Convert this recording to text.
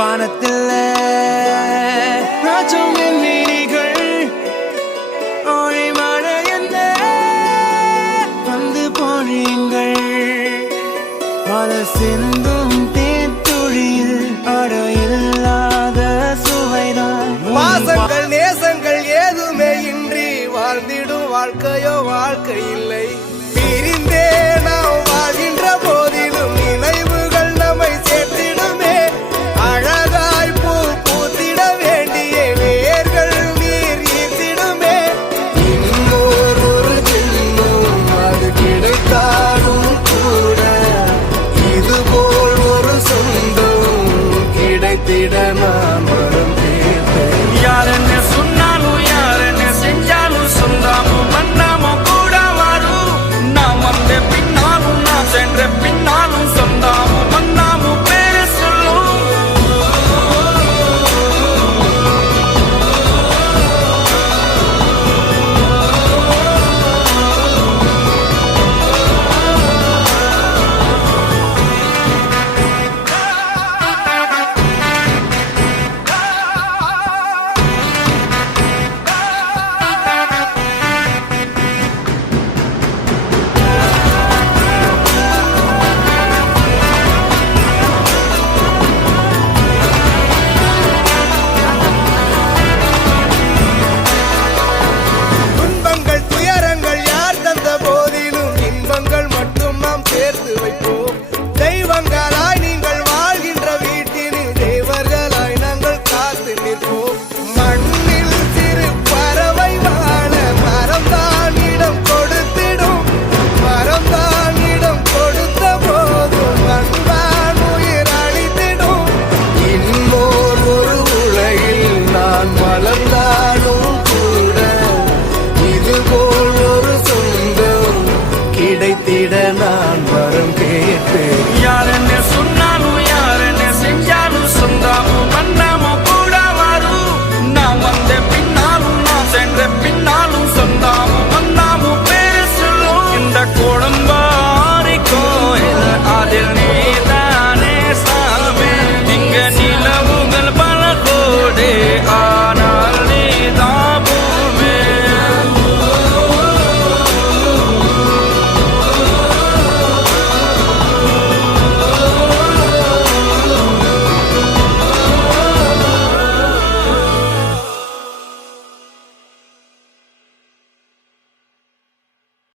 வானத்தில் ராஜம் என் விழிகள் ஒளி மழை என்ன வந்து பொழியுங்கள் பல சிந்தும் தேத்துழியில் அடையில்லாத சுவைதான் பாசங்கள் நேசங்கள் ஏதுமே இன்றி வாழ்ந்திடும் வாழ்க்கையோ வாழ்க்கை இல்லை. பிரிந்தே நாம் வாழ்கின்ற போதிலும் நினைவுகள் நம்மை சேர்த்திடுமே. அழகாய் பூ பூத்திட வேண்டிய வேர்கள் நீர் ஈர்த்திடுமே. இன்னொரு ஜென்மம் அது கிடைத்தாலும் கூட இதுபோல் ஒரு சொந்தம் கிடைத்திட நாம்